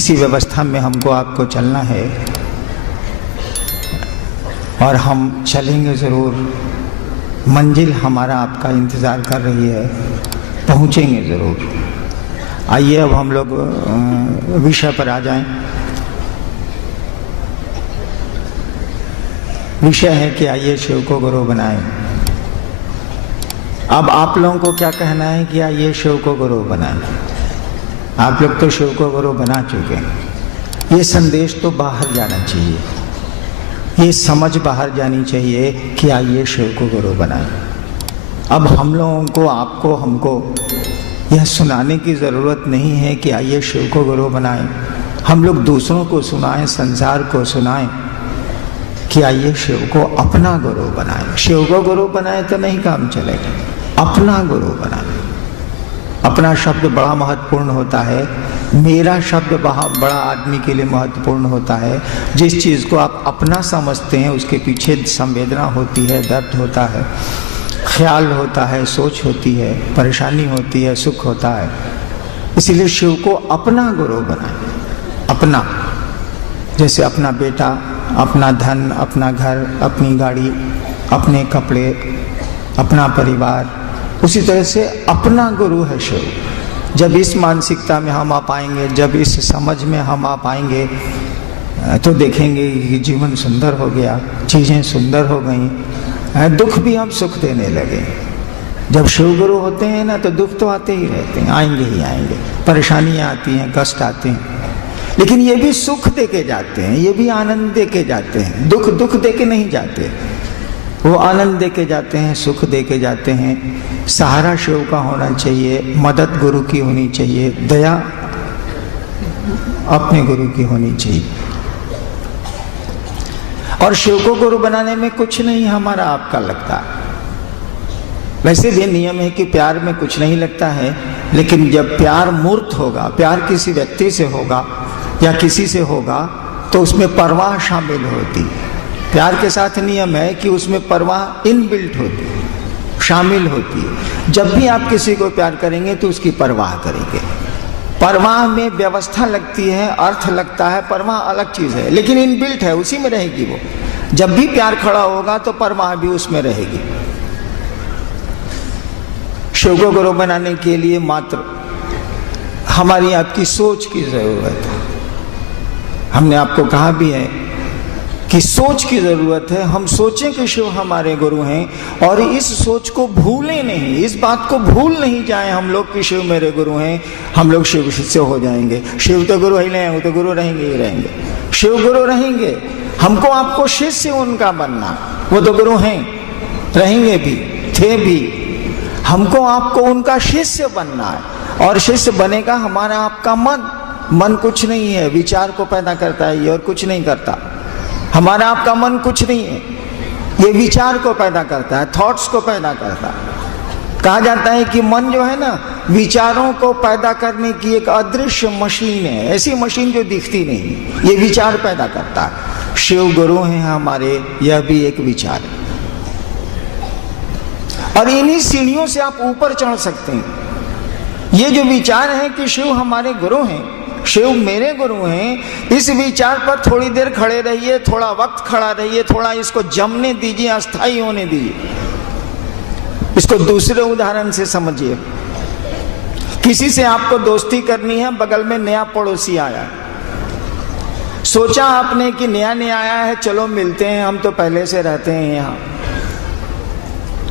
इसी व्यवस्था में हमको आपको चलना है और हम चलेंगे ज़रूर। मंजिल हमारा आपका इंतज़ार कर रही है, पहुँचेंगे ज़रूर। आइए अब हम लोग विषय पर आ जाएं। विषय है कि आइए शिव को गुरु बनाएं। अब आप लोगों को क्या कहना है कि आइए शिव को गुरु बनाएं। आप लोग तो शिव को गुरु बना चुके हैं। ये संदेश तो बाहर जाना चाहिए, ये समझ बाहर जानी चाहिए कि आइए शिव को गुरु बनाएं। अब हम लोगों को, आपको, हमको यह सुनाने की ज़रूरत नहीं है कि आइए शिव को गुरु बनाएं। हम लोग दूसरों को सुनाएं, संसार को सुनाएं कि आइए शिव को अपना गुरु बनाएं। शिव को गुरु बनाएं तो नहीं काम चलेगा, अपना गुरु बनाएं। अपना शब्द बड़ा महत्वपूर्ण होता है, मेरा शब्द बड़ा आदमी के लिए महत्वपूर्ण होता है। जिस चीज़ को आप अपना समझते हैं उसके पीछे संवेदना होती है, दर्द होता है, ख्याल होता है, सोच होती है, परेशानी होती है, सुख होता है। इसीलिए शिव को अपना गुरु बनाएं। अपना, जैसे अपना बेटा, अपना धन, अपना घर, अपनी गाड़ी, अपने कपड़े, अपना परिवार, उसी तरह से अपना गुरु है शिव। जब इस मानसिकता में हम आ पाएंगे, जब इस समझ में हम आ पाएंगे तो देखेंगे कि जीवन सुंदर हो गया, चीज़ें सुंदर हो गई, दुख भी हम सुख देने लगे। जब शिव गुरु होते हैं ना तो दुख तो आते ही रहते हैं, आएंगे ही आएंगे, परेशानियां आती हैं, कष्ट आते हैं, लेकिन ये भी सुख दे के जाते हैं, ये भी आनंद दे के जाते हैं। दुख दे के नहीं जाते, वो आनंद दे के जाते हैं, सुख दे के जाते हैं। सहारा शिव का होना चाहिए, मदद गुरु की होनी चाहिए, दया अपने गुरु की होनी चाहिए। और शिव को गुरु बनाने में कुछ नहीं हमारा आपका लगता। वैसे भी नियम है कि प्यार में कुछ नहीं लगता है, लेकिन जब प्यार मूर्त होगा, प्यार किसी व्यक्ति से होगा या किसी से होगा, तो उसमें परवाह शामिल होती है। प्यार के साथ नियम है कि उसमें परवाह इनबिल्ट होती है, शामिल होती है। जब भी आप किसी को प्यार करेंगे तो उसकी परवाह करेंगे। परवाह में व्यवस्था लगती है, अर्थ लगता है, परवाह अलग चीज है, लेकिन इनबिल्ट है, उसी में रहेगी वो। जब भी प्यार खड़ा होगा तो परवाह भी उसमें रहेगी। शिव को गुरु बनाने के लिए मात्र हमारी आपकी सोच की जरूरत है। हमने आपको कहा भी है कि सोच की जरूरत है। हम सोचें कि शिव हमारे गुरु हैं और इस सोच को भूलें नहीं, इस बात को भूल नहीं जाएं हम लोग कि शिव मेरे गुरु हैं। हम लोग शिव से हो जाएंगे, शिव तो गुरु ही नहीं, वो तो गुरु रहेंगे ही रहेंगे, शिव गुरु रहेंगे। हमको आपको शिष्य उनका बनना, वो तो गुरु हैं, रहेंगे भी, थे भी। हमको आपको उनका शिष्य बनना है, और शिष्य बनेगा हमारा आपका मन कुछ नहीं है, विचार को पैदा करता है ये, और कुछ नहीं करता। हमारा आपका मन कुछ नहीं है, ये विचार को पैदा करता है, थॉट्स को पैदा करता है। कहा जाता है कि मन जो है ना, विचारों को पैदा करने की एक अदृश्य मशीन है, ऐसी मशीन जो दिखती नहीं, ये विचार पैदा करता है। शिव गुरु हैं हमारे, यह भी एक विचार है। और इन्हीं सीढ़ियों से आप ऊपर चढ़ सकते हैं। ये जो विचार है कि शिव हमारे गुरु हैं, शिव मेरे गुरु हैं, इस विचार पर थोड़ी देर खड़े रहिए, थोड़ा वक्त खड़ा रहिए, थोड़ा इसको जमने दीजिए, अस्थायी होने दीजिए। इसको दूसरे उदाहरण से समझिए। किसी से आपको दोस्ती करनी है, बगल में नया पड़ोसी आया, सोचा आपने कि नया आया है, चलो मिलते हैं, हम तो पहले से रहते हैं यहाँ,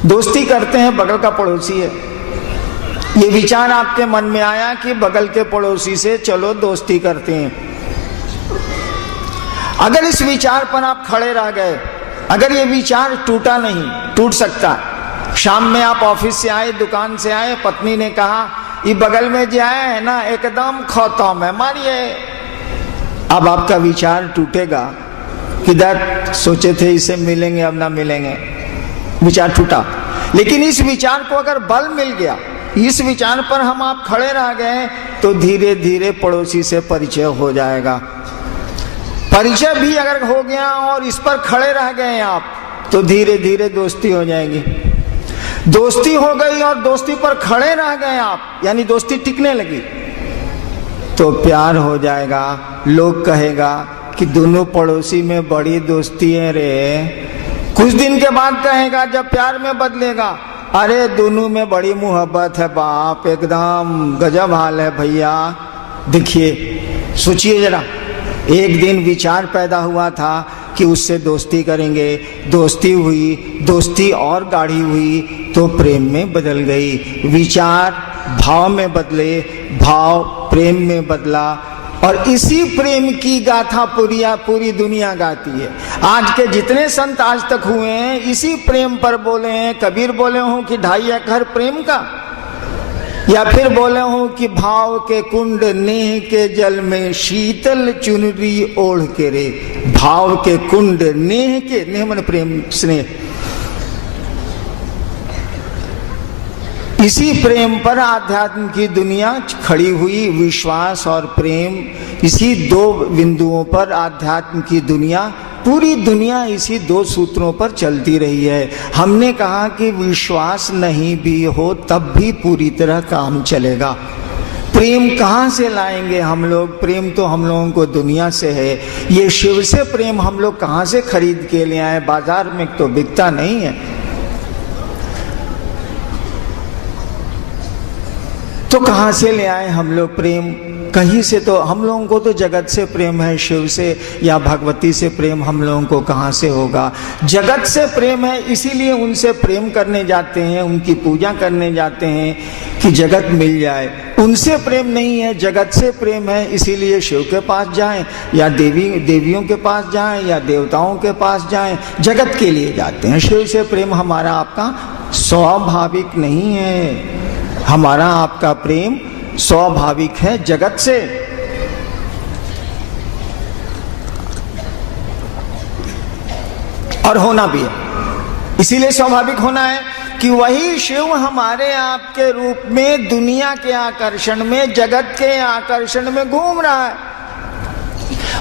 दोस्ती करते हैं, बगल का पड़ोसी है। ये विचार आपके मन में आया कि बगल के पड़ोसी से चलो दोस्ती करते हैं। अगर इस विचार पर आप खड़े रह गए, अगर ये विचार टूटा नहीं, टूट सकता। शाम में आप ऑफिस से आए, दुकान से आए, पत्नी ने कहा ये बगल में जो आया है ना एकदम खत्म है, मारिए। अब आपका विचार टूटेगा कि दैट सोचे थे इससे मिलेंगे, अब ना मिलेंगे, विचार टूटा। लेकिन इस विचार को अगर बल मिल गया, इस विचार पर हम आप खड़े रह गए, तो धीरे धीरे पड़ोसी से परिचय हो जाएगा। परिचय भी अगर हो गया और इस पर खड़े रह गए आप, तो धीरे धीरे दोस्ती हो जाएगी। दोस्ती हो गई और दोस्ती पर खड़े रह गए आप, यानी दोस्ती टिकने लगी, तो प्यार हो जाएगा। लोग कहेगा कि दोनों पड़ोसी में बड़ी दोस्ती है रे। कुछ दिन के बाद कहेगा जब प्यार में बदलेगा, अरे दोनों में बड़ी मोहब्बत है बाप, एकदम गजब हाल है भैया। देखिए, सोचिए जरा, एक दिन विचार पैदा हुआ था कि उससे दोस्ती करेंगे, दोस्ती हुई, दोस्ती और गाढ़ी हुई तो प्रेम में बदल गई। विचार भाव में बदले, भाव प्रेम में बदला, और इसी प्रेम की गाथा पूरी दुनिया गाती है। आज के जितने संत आज तक हुए हैं इसी प्रेम पर बोले हैं। कबीर बोले हों कि 2.5 एकड़ प्रेम का, या फिर बोले हों कि भाव के कुंड नेह के जल में शीतल चुनरी ओढ़ के रे। भाव के कुंड नेह के, नेह मन प्रेम स्नेह, इसी प्रेम पर आध्यात्म की दुनिया खड़ी हुई। विश्वास और प्रेम, इसी 2 बिंदुओं पर आध्यात्म की दुनिया, पूरी दुनिया इसी 2 सूत्रों पर चलती रही है। हमने कहा कि विश्वास नहीं भी हो तब भी पूरी तरह काम चलेगा। प्रेम कहाँ से लाएंगे हम लोग? प्रेम तो हम लोगों को दुनिया से है। ये शिव से प्रेम हम लोग कहाँ से खरीद के ले आए? बाजार में तो बिकता नहीं है। तो कहाँ से ले आए हम लोग प्रेम? कहीं से तो हम लोगों को तो जगत से प्रेम है, शिव से या भगवती से प्रेम हम लोगों को कहाँ से होगा? जगत से प्रेम है, इसीलिए उनसे प्रेम करने जाते हैं, उनकी पूजा करने जाते हैं कि जगत मिल जाए। उनसे प्रेम नहीं है, जगत से प्रेम है, इसीलिए शिव के पास जाएं या देवियों के पास जाएं या देवताओं के पास जाएं, जगत के लिए जाते हैं। शिव से प्रेम हमारा आपका स्वाभाविक नहीं है। हमारा आपका प्रेम स्वाभाविक है जगत से। और होना भी है, इसीलिए स्वाभाविक होना है कि वही शिव हमारे आपके रूप में दुनिया के आकर्षण में, जगत के आकर्षण में घूम रहा है।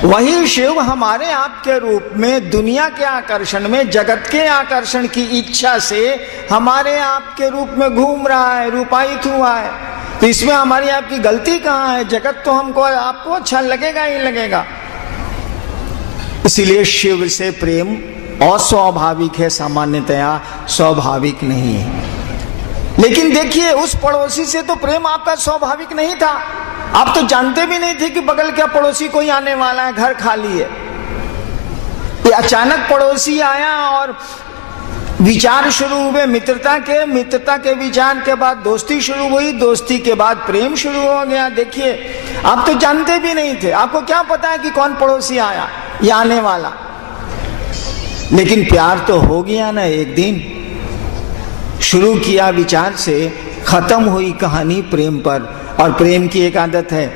वही शिव हमारे आपके रूप में दुनिया के आकर्षण में, जगत के आकर्षण की इच्छा से हमारे आपके रूप में घूम रहा है, रूपायित हुआ है। तो इसमें हमारी आपकी गलती कहाँ है? जगत तो हमको आपको अच्छा लगेगा ही लगेगा। इसीलिए शिव से प्रेम अस्वाभाविक है, सामान्यतया स्वाभाविक नहीं है। लेकिन देखिए, उस पड़ोसी से तो प्रेम आपका स्वाभाविक नहीं था। आप तो जानते भी नहीं थे कि बगल का पड़ोसी कोई आने वाला है, घर खाली है। ये अचानक पड़ोसी आया और विचार शुरू हुए मित्रता के विचार के बाद दोस्ती शुरू हुई, दोस्ती के बाद प्रेम शुरू हो गया। देखिए, आप तो जानते भी नहीं थे, आपको क्या पता है कि कौन पड़ोसी आया या आने वाला। लेकिन प्यार तो हो गया ना। एक दिन शुरू किया विचार से, खत्म हुई कहानी प्रेम पर। और प्रेम की एक आदत है,